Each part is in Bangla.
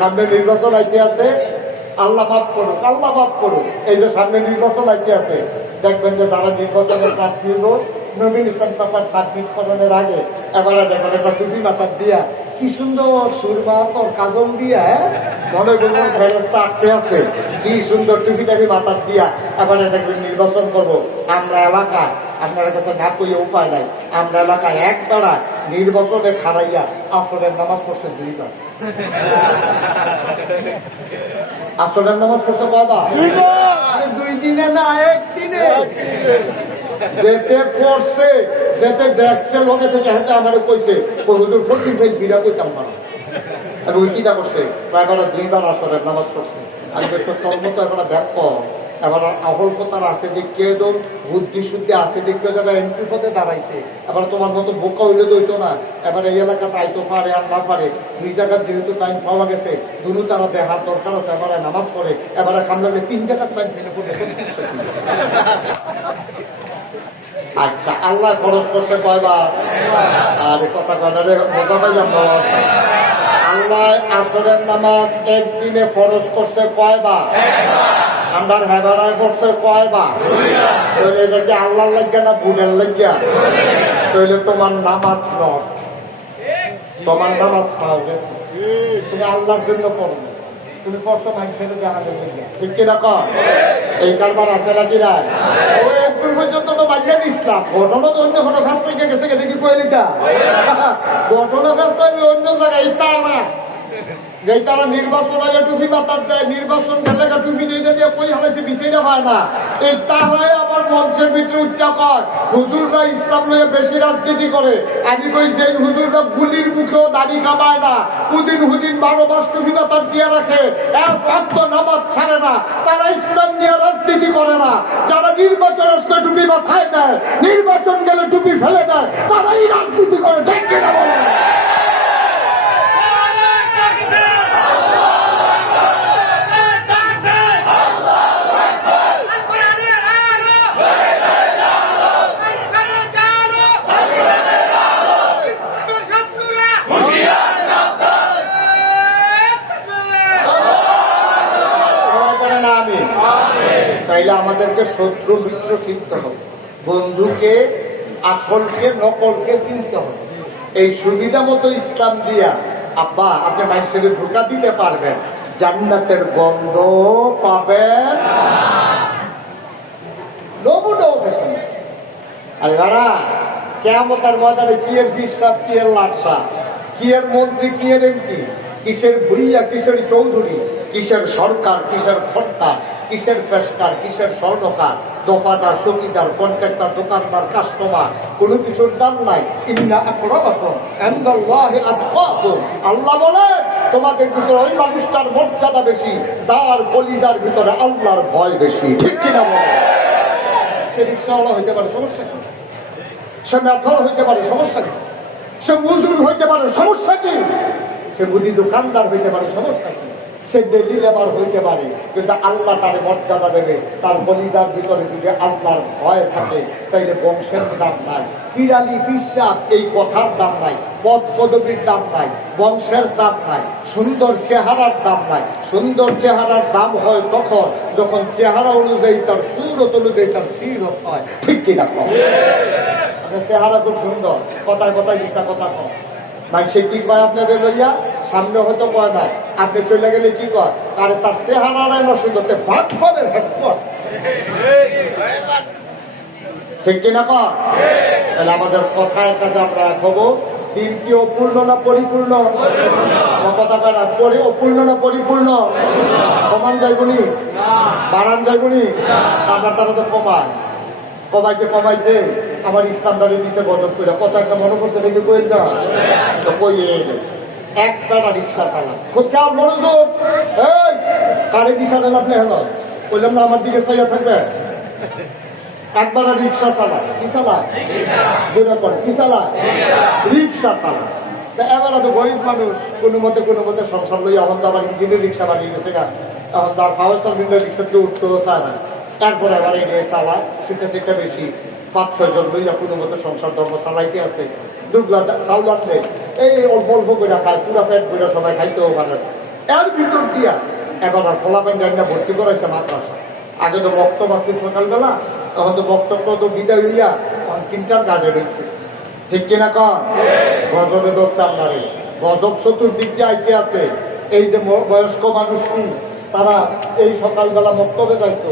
সামনে নির্বাচন আইতে আছে, আল্লাহ মাফ করুক, আল্লাহ মাফ করুক। এই যে সামনে নির্বাচন আইতে আছে, দেখবেন যে যারা নির্বাচনের প্রার্থী হলো নমিনেশন পেপার সাবমিট করানোর আগে এবারে দেখবেন একটা টুপি মাথার দিয়া কি সুন্দর সুরমা তোর কাজল দিয়া, মনে করবেন ফেরস্তা আটকে আছে, কি সুন্দর টুপি টাপি মাথার দিয়া এবারে দেখবেন নির্বাচন করবো। আমরা এলাকায় আপনার কাছে না কইয়া উপায় নাই, আমরা এলাকায় একবারা নির্বাচনে খাড়াইয়া আসরের নামাজ পড়ছে 2 বার। আসরের নামাজ পড়ছে কয়বার? 2 দিনে না 1 দিনে। যেতে পড়ছে, যেতে দেখছে লোকে থেকে হাতে আমার কইছে হুজুর ফকির ভাই বিরা কইতাম না, আর ওই কিটা করছে এবারে 2 বার আসরের নামাজ পড়ছে। আমি বলছি তোর মতো এবার দেখো, এবার অহল্পতার আছে দেখে দোর বুদ্ধি শুদ্ধি আছে দেখে যারা এমপি পদে দাঁড়াইছে, এবার তোমার মতো বোকা হইলে দইতো না। এবার এই এলাকাতে আইতো পারে আর না পারে, দুই জায়গার যেহেতু টাইম পাওয়া গেছে, দুনু তারা দেহার দরকার আছে, এবারে নামাজ পড়ে, এবারে খামলামে 3 জায়গার টাইম ফেলে পড়ে। আচ্ছা, আল্লাহ খরচ করছে কয়বার? আর কথা কাটারে মজা পাইলাম না। আল্লাহ আসরের নামাজ একদিনে ফরজ করছে কয়বার? আমরা হেবারায় করছে কয়বার? এটা কি আল্লাহর লাগিয়া না বুনের লাগিয়া? তাহলে তোমার নামাজ নট, তোমার নামাজ পাওয়া গেছে, তুমি আল্লাহর জন্য পড়ো, তুমি পড়ছো মানুষের জাহাজের লাগিয়া, ঠিক কিনা কর? এই কারবার আছে নাকি না? ওই একদূর পর্যন্ত তো বাড়িয়ে ইসলাম, ঘটনা তো অন্য কোনো ফেস থেকে গেছে, দেখি কইলিটা ঘটনা ফেস থাকবে অন্য জায়গায়। তা না, যে তারা নির্বাচন আগে টুপি মাথার দেয়, নির্বাচন গেলে টুপি নিয়ে দিয়ে কই হালাইছে বিষয়টা হয় না। এই তারাই আবার মঞ্চের ভিতরে উচ্চা কয় হুজুররা ইসলাম লয়ে বেশি রাজনীতি করে। আমি কই যে হুজুররা গুলির মুখেও দাড়ি কামায় না, উদিন হুদিন 12 মাস টুপি মাথার দিয়ে রাখে, এক ওয়াক্ত নামাজ ছাড়ে না, তারা ইসলাম নিয়ে রাজনীতি করে না। যারা নির্বাচন আসলে টুপি মাথায় দেয়, নির্বাচন গেলে টুপি ফেলে দেয়, তারাই রাজনীতি করে, ঠিক কিনা বলে? তাইলে আমাদেরকে শত্রু মিত্র চিনতে হবে, বন্ধুকে আসলকে নকলকে চিনতে হবে। এই সুবিধা মতো ইসলাম দিয়া আব্বা আপনি মানুষের ধোঁকা দিতে পারবেন, জান্নাতের গন্ধ পাবেন, নমুনাও পেতেন। আর এরা কিয়ামতের ময়দানে কি এর বিশ্বাস, কি এর লাটসা, কি এর মন্ত্রী, কি এর এমপি, কিসের ভুইয়া, কিসের চৌধুরী, কিসের সরকার, কিসের খন্তা, কিসের পেশকার, কিসের স্বর্ণকার, দফাদার, চকিদার, কন্ট্রাক্টর, দোকানদার, কাস্টমার, কোনো কিছুর দাম নাই। ইন্না আকরামাকুম ইনদাল্লাহি আতকাকুম। আল্লাহ বলে তোমাদের ভিতরে ওই মানুষটার মর্যাদা বেশি যার কলিজার ভিতরে আল্লাহর ভয় বেশি, ঠিক কিনা বলে? সে রিক্সাওয়ালা হইতে পারে, সমস্যা কি? সে মেথর হইতে পারে, সমস্যা কি? সে মজুর হইতে পারে, সমস্যা কি? সে মুদি দোকানদার হইতে পারে, সমস্যা কি? সে ডেলি লেবার হইতে পারে, কিন্তু আল্লাহ তার মর্যাদা দেবে। তার বলিদার ভিতরে যদি আল্লাহর ভয় থাকে, তাইলে বংশের দাম নাই, পিরালি পিসাব এই কথার দাম নাই, পদ পদবীর দাম নাই, বংশের দাম নাই, সুন্দর চেহারার দাম নাই। সুন্দর চেহারার দাম হয় তখন যখন চেহারা অনুযায়ী তার সুরত অনুযায়ী তার সিরত হয়, ঠিক কিনা? চেহারা খুব সুন্দর, কথায় কথায় মিশা কথা কয়, মানুষে কি কয় আপনাদের লইয়া? সামনে হয়তো কয় নাই, আপনি চলে গেলে কি কয়? আরে তার চেহারা নাই না সুন্দর, ভাটফারের হেডকোয়ার, ঠিক কিনা কয়? তাহলে আমাদের কথায় কাজে আমরা হবো। দিন কি অপূর্ণ না পরিপূর্ণ? কথা কয় না, অপূর্ণ না পরিপূর্ণ? কমান যাইবনি, বাড়ান যাইবনি, আমরা তারা তো কমায় কমাইতে কমাইতে আমার ইসলামদারি দিচ্ছে বদল করে। কথা একটা মনে করতে দেখে কই না তো কই একবার রিক্সা চালা কোথাও মনোযোগ, এই কারে দিশা দেন আপনি? হলো বললাম না আমার দিকে চাইয়া থাকবে। একবার রিক্সা চালা, কি চালায়? কি চালায়? রিক্সা চালা। এবার তো গরিব মানুষ, কোনো মতে সংসার লইয়া এখন তো আবার ইঞ্জিনের রিক্সা বানিয়ে গেছে গা, এখন তার পাওয়ার সার্ভিসের রিক্সাতে উঠতেও চায় না। তারপরে আবার এই চালায়, সেটা বেশি 5-6 জন লইয়া কোনো মতে সংসার ধর্ম চালাইতে আছে। দুগলা চাউল আছে, এই অল্প অল্প করে খায়, পুরা পেট করে সবাই খাইতেও পারে। এর ভিতর দিয়া এখন আর খোলাপেন ডান্ডা ভর্তি করাইছে মাদ্রাসা। আগে তো বক্তব্য আছে সকালবেলা, তখন তো বক্তব্য তো বিদায় হইয়া তখন 3টার গার্ডে রয়েছে, ঠিক কিনা কন? গজবে ধরছে আমারে, গজব চতুর্দিক দিয়ে আইতে আছে। এই যে বয়স্ক মানুষটি তারা এই সকালবেলা বক্তব্যে যাইতো,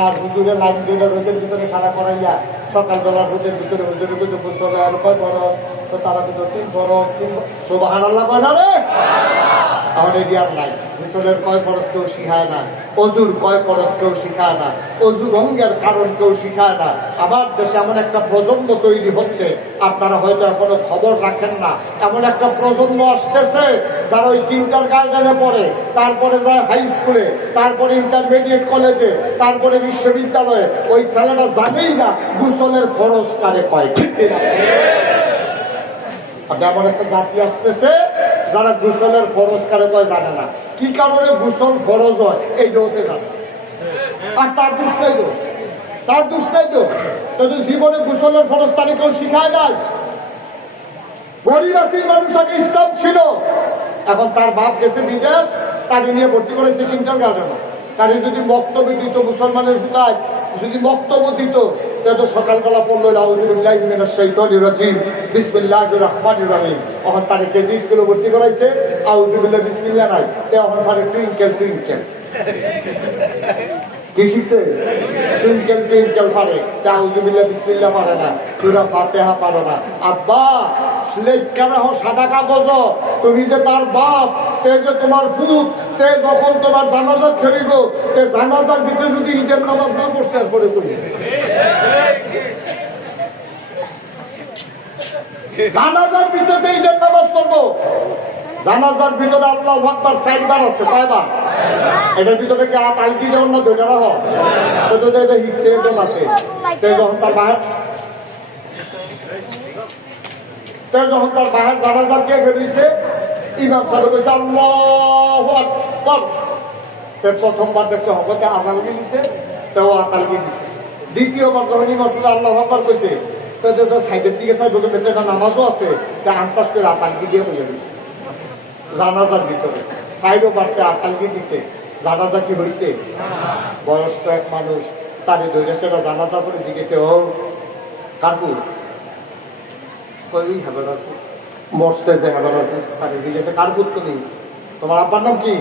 আর হুজুরের লাইন ধরে রোদের ভিতরে খাড়া করাইয়া সকালবেলা রোদের ভিতরে হুজুরের কিন্তু বলতে হবে আর কয় বড়, তো তারা কিন্তু 3 ফরজ, 3 সুবহানাল্লাহ কয় না রে? আমার এটি আর নাই। গোসলের কয় ফরজ কেউ শিখায় না, অজুর কয় ফরজ কেউ শিখায় না, অজু ভঙ্গের কারণ কেউ শিখায় না। আমার দেশে এমন একটা প্রজন্ম তৈরি হচ্ছে, আপনারা হয়তো এখনো খবর রাখেন না। এমন একটা প্রজন্ম আসতেছে যারা ওই কিন্টার গার্ডেনে পড়ে, তারপরে যায় হাই স্কুলে, তারপরে ইন্টারমিডিয়েট কলেজে, তারপরে বিশ্ববিদ্যালয়ে। ওই ছেলেটা জানেই না গোসলের ফরজ কারে কয়, ঠিক কিনা? এমন একটা জাতি আসতেছে যারা গোসলের ফরজ কারে কয় জানে না। কি কারণে গোসল ফরজ হয় এই হতে জানে, আর তার দোষ নাই তো, তার দোষ নাই তো। কিন্তু জীবনে গোসলের ফরজ তারে কেউ শিখায় নাই। গরিব আসির মানুষ আগে ইসলাম ছিল, এখন তার বাপ গেছে বিদেশ, তাকে নিয়ে ভর্তি করেছে কিন্টার গার্ডেনে। তারে যদি বক্তব্য দিত মুসলমানের হুদায়, যদি বক্তব্য দিত, তো সকালবেলা পড়লো আউযুবিল্লাহি মিনাশ শাইতানির রাজিম বিসমিল্লাহির রহমানির রহিম। এখন তারে কেজি স্কুলে ভর্তি করাইছে, আউযুবিল্লাহ বিসমিল্লাহ নাই, এখন তারে টুইঙ্কেল টুইঙ্কেল কি শিখছে? টুইঙ্কেল টুইঙ্কেল পারে, আউযুবিল্লাহ বিসমিল্লাহ পারে না, সূরা ফাতিহা পারে না। আব্বা স্লেট কেন সাদা কাগজ, তুমি যে তার বাপ, তে যে তোমার ফুট, তে যখন তোমার জানাজা খেলিব, তে জানাজার ভিতরে যদি ঈদের নামাজ না পড়ছে আর পরে করি, জানাজার ভিতরে ঈদের নামাজ পড়বো। জানাজার ভিতরে আল্লাহু আকবার 4 বার আছে, কয়বার? এটার ভিতরে কি হাত আলগি দেওয়ার না ধরে রাখো, তো যদি এটা হিটছে এজন আছে, যখন তার বাহার জানাজার কে বেরিয়েছে, ইমাম সাহেব কইছে আল্লাহু আকবার। প্রথমবার দেখতে হকতে আতালগি দিছে, তেও আতালগি দিছে। দ্বিতীয়বার যখন ইমাম সাহেব আল্লাহু আকবার কইছে, তো সাইডের দিকে সাইড একটা নামাজও আছে, তা আন্তাজ করে আতালগি দিয়ে হয়ে গেছে জানাজার ভিতরে। সাইডও বাড়তে আতালগি দিছে, জানাজা কি হয়েছে? বয়স্ক এক মানুষ, তারে ধরে সেটা জানাজা করে জিজ্ঞেসে, ও কারপুর মরছে যে তাকে জিজ্ঞেসে কারপুর তুমি, তোমার আব্বার নাম কি?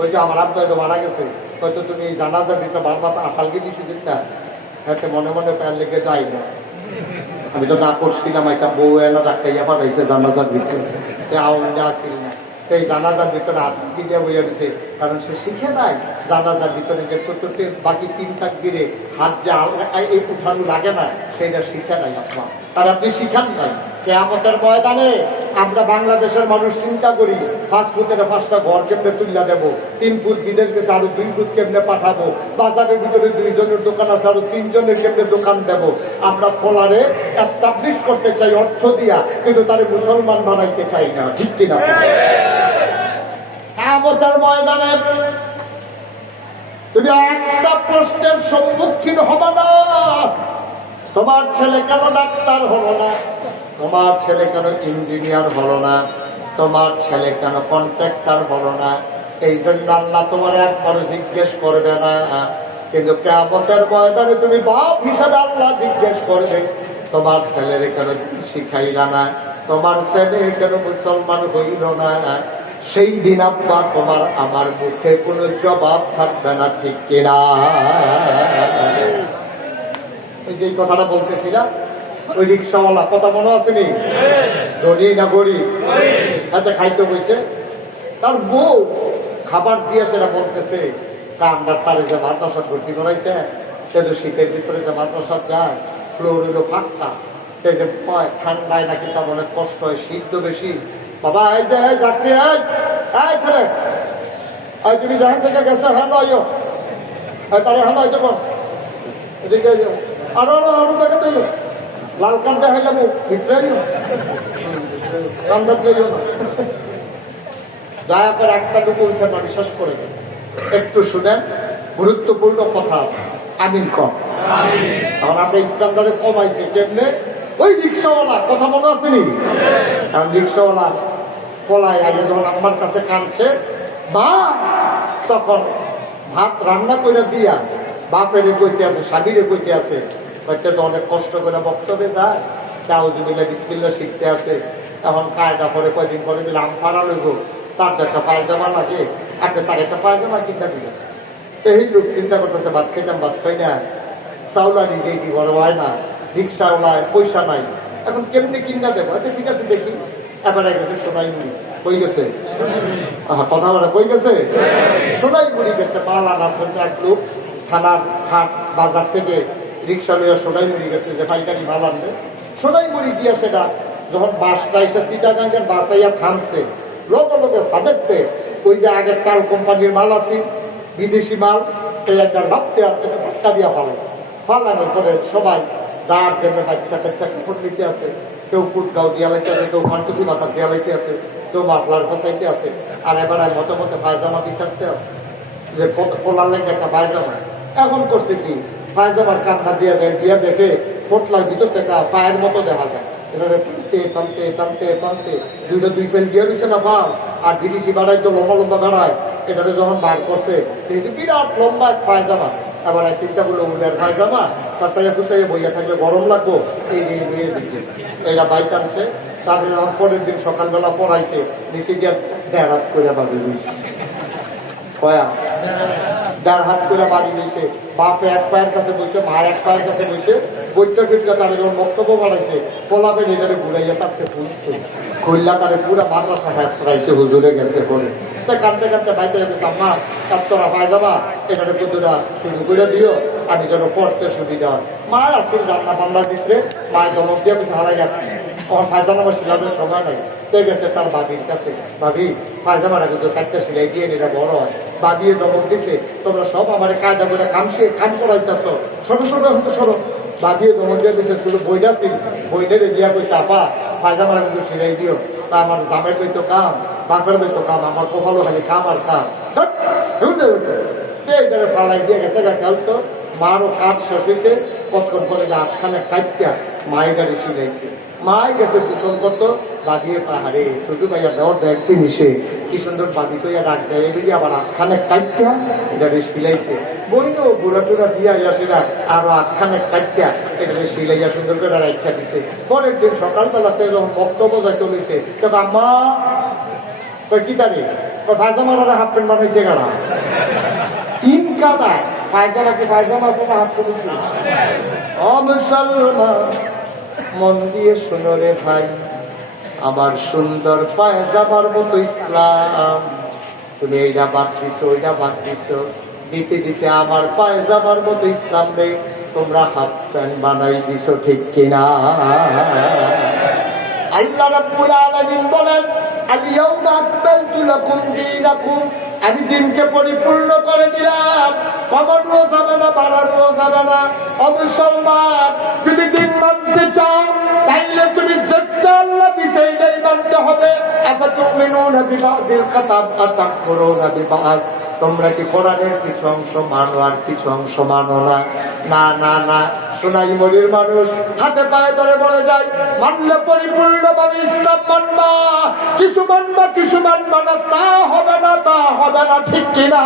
ওই যে আমার আব্বা তো মারা গেছে, হয়তো তুমি এই জানাজার ভিতরে বারবার আতালগি দিছো যেটা, হাতে মনে মনে প্যার লেগে যাই না। আমি তো না করছিলাম, একটা বউ এলা ডাক্তাইয়া পাঠাইছে জানাজার ভিতরে, আসছিল না। এই জানাজার ভিতরে আতঙ্কি দিয়ে বইয়া দিছে, কারণ সে শিখে নাই জানাজার ভিতরে যে চতুর্থ বাকি 3 তাকবীরে হাত যে এই উঠানো লাগে না, সেটা শিখে নাই আপনার, আর আপনি শিখান নাই। কিয়ামতের ময়দানে আমরা বাংলাদেশের মানুষ চিন্তা করি 5 ফুটের 5টা ঘর কেমনে তুলিয়া দেবো, 3 ফুট বিদেশ গেছে আরো 2 ফুট কেমনে পাঠাবো, বাজারের ভিতরে 2 জনের দোকান আছে আরো 3 জনের কেমনে দোকান দেবো। আমরা ফলারে এস্টাবলিশ করতে চাই অর্থ দিয়া, কিন্তু তারে মুসলমান বানাইতে চাই না, ঠিক কিনা? কিয়ামতের ময়দানে তুমি একটা প্রশ্নের সম্মুখীন হবে না, তোমার ছেলে কেন ডাক্তার হলো না, তোমার ছেলে কেন ইঞ্জিনিয়ার হলো না, তোমার ছেলে কেন কন্ট্রাক্টর হলো না। এই জন্য আল্লাহ তোমার একবার জিজ্ঞেস করবে না, কিন্তু কিয়ামতের ময়দানে তুমি বাপ হিসাবে আল্লাহ জিজ্ঞেস করবে, তোমার ছেলের কেন শিখাইলা না, তোমার ছেলে কেন মুসলমান হইল না। সেই দিন আব্বা তোমার আমার মুখে কোনো জবাব থাকবে না, ঠিক কিনা? এই যে কথাটা বলতেছিলাম, ওই রিক্সাওয়ালা কথা মনে আসেনি? ধনী না গরিব? হাতে খাইতে বইছে, তার বউ খাবার দিয়ে সেটা বলতেছে, আমরা তারে যে মাদ্রাসা ভর্তি করাইছে, সে তো শীতের ভিতরে যে মাদ্রাসা যায়, ফ্লোর হইলো ফাঁকা, সে যে ঠান্ডায় নাকি তার অনেক কষ্ট হয়, শীত তো বেশি। বাবা এই যে যাচ্ছি, এই ছেলে, তুমি যেখান থেকে গেছো হ্যাঁ আইও, তারে হ্যাঁ আইতে পার, এদিকে আরো আরো দেখাতে লাল কার্ড দেখাইলাম ভিতরে দয়া করে একটা টুকু উঠে বিশ্বাস করে দেন, একটু শুনেন, গুরুত্বপূর্ণ কথা আছে। আমিন কম, এখন আমরা ইসলামটারে কমাইছে কেমনে? ওই রিক্সাওয়ালা কথা মনে আসেনি? কারণ রিক্সাওয়ালা পলায় আগে যখন আমার কাছে কানছে, মা তখন ভাত রান্না করে দিয়া বাপেরে কইতে আছে, স্বামীরে কইতে আছে, হয়তো তো অনেক কষ্ট করে বক্তব্যে যায়, তাউজুবিল্লাহ বিসমিল্লাহ শিখতে আছে। তখন কায়দা পরে কয়দিন পরে বলে আম ফাড়া লইব, তার তো একটা পায়জামা লাগে, একটা তার একটা পায়জামা কিনতে দিল। এই লোক চিন্তা করতেছে ভাত খাইতাম, ভাত খাই না, চাউলা নিজেই কি বড় হয় না, রিক্সাওয়ালায় পয়সা নাই, এখন কেমনি কিনা দেবো? আচ্ছা ঠিক আছে দেখি। এবার গেছে সোনাই মুড়ি, কই গেছে কথা বলে, কই গেছে সোনাই মুড়ি গেছে মাল আনার জন্য। এক লোক থানার হাট বাজার থেকে রিক্সা লইয়া সোনাই মুড়ি গেছে যে পাইকারি মাল আনবে। সোনাই মুড়ি গিয়া সেটা যখন বাসটা এসে চিটাগাঙ্গের বাসাইয়া থামছে, লোকে লোকে সাদেরতে ওই যে আগের টাল কোম্পানির মাল আছে, বিদেশি মাল, এই একটা লাপতে আপনি ধাক্কা দিয়া ফালাইছে। ফালানোর পরে সবাই যার জন্য বাচ্চা টাচ্চা কাপড় নিতে আছে, কেউ কুটগাও দিয়া লাইতে আছে, কেউ মান্টুকি মাথা দিয়া লাইতে আছে, কেউ মাফলার ফসাইতে আছে, আর এবার মতো মতো পায়জামা বিচারতে আছে যে পোলার লেগে একটা পায়জামা। এখন করছে কি, পায়জামার কান্না দিয়ে দেয়, দিয়ে দেখে পোটলার ভিতর থেকে পায়ের মতো দেখা যায়। এটারে টানতে টানতে টানতে টানতে দুই ফেল দিয়ে দিচ্ছে না পা, আর বিদেশি বাড়াই তো লম্বা লম্বা বেড়ায়, এটারে যখন বার করছে বিরাট লম্বা এক পায়জামা। আবার চিন্তা করলো উলের পায়জামা, কাঁচাইয়া কুচাইয়া বইয়া থাকলে গরম লাগবো, এই যে মেয়ের দিকে এরা বাইক আনছে। তাদের পরের দিন সকালবেলা পড়াইছে, নিচে গিয়ে দেড় হাত করে বাড়ি দিয়েছে, কয়া দেড় হাত করে বাড়ি নিয়েছে। বাপে এক পায়ের কাছে বসে, মা এক পায়ের কাছে বসে, বইটা ফিটটা তাদের যখন বক্তব্য বাড়াইছে, পোলাপেন এটারে ঘুরাইয়া তাকে ফুলছে, খুললা তারে পুরা মাদ্রাসা হ্যাঁচড়াইছে, হুজুরে গেছে করে। তাই কাঁদতে কাঁদতে বাইতে যাবে, মা কাত্তরা পায়জামা এটারে কুতুরা শুরু করে দিও, আমি যেন পড়তে সুবিধা হয়। মা আসছিল রান্না বান্নার ভিতরে, মায়ের দমক দিয়ে কিছু হারাই যাচ্ছে, তখন পায়জামা সিলানোর সময় নাই। তো গেছে তার বাবির কাছে, ভাবি পায়জামাটা কিন্তু চারটা সিলাই দিয়ে এটা বড় হয়। বাবিয়ে দমক দিছে, তোমরা সব আমার কায়দা করে কাম করাইতেছ, সরো সরো হতো সরো। বাবিয়ে দমক দিয়ে দিছে, শুধু বইটা ছিল, বইটারে দিয়া কইছে আপা পায়জামাটা কিন্তু সিলাই দিও। তা আমার জামের বইতো কাম, বাপের বইতো কাম, আমার কপালও খালি কাম আর কাম। ফালাই দিয়ে গেছে গা খেলতো। মারও কাজ শেষ হয়েছে, কতক্ষণ করে যে আটখানে কাটটা মায়ের গাড়ি সিলাইছে। মাই গেছে গোসল করতো, বাবিয়ে পাহাড়ে ছোটু ভাইয়া দেওয়ার দেখছি নিশে কি সুন্দর বাবি কইয়া ডাক দেয়, এদিকে আবার আটখানে কাটটা গাড়ি সিলাইছে। বইনো বুড়া টুরা দিয়া আসিরা আরো আটখানে কাটটা এটাকে সিলাইয়া সুন্দর করে রাখা দিছে। পরের দিন সকালবেলাতে যখন বক্তব্য যাইতে হয়েছে, তবে আম্মা কি তারিখ পায়জামারা হাফ প্যান্ট বানাইছে গাড়া তিন কাটা পায়জামা, কি পায়জামা কোনো হাফ করেছে? ও মুসলমান মন দিয়ে শুনো রে ভাই, আমার সুন্দর পায়জামার মতো ইসলাম, তুমি এইটা বাদ দিছো ওইটা বাদ দিছো, দিতে দিতে আমার পায়জামার মতো ইসলাম নেই, তোমরা হাফ প্যান্ট বানাই দিছো, ঠিক কিনা? আল্লাহ রাব্বুল আলামিন বলেন, আল-ইয়াউমা আকমালতু লাকুম দীনাকুম, আমি দিনকে পরিপূর্ণ করে দিলাম, কমানো যাবে না, বাড়ানো যাবে না। অমুসলমান যদি দিন মানতে চাও, তাইলে তুমি যেটা আল্লাহ দিছে এটাই মানতে হবে। আফাতুমিনুনা বিবাযিল কিতাব আতাকফুরুনা বিবায, তোমরা কি কোরআনের কিছু অংশ মানো আর কিছু অংশ মানো না? না না না, সোনাই মরির মানুষ হাতে পায়ে ধরে বলে যায়, মানলে পরিপূর্ণভাবে ইসলাম মানবা, কিছু মানবা কিছু মানবা না, তা হবে না, তা হবে না, ঠিক কিনা?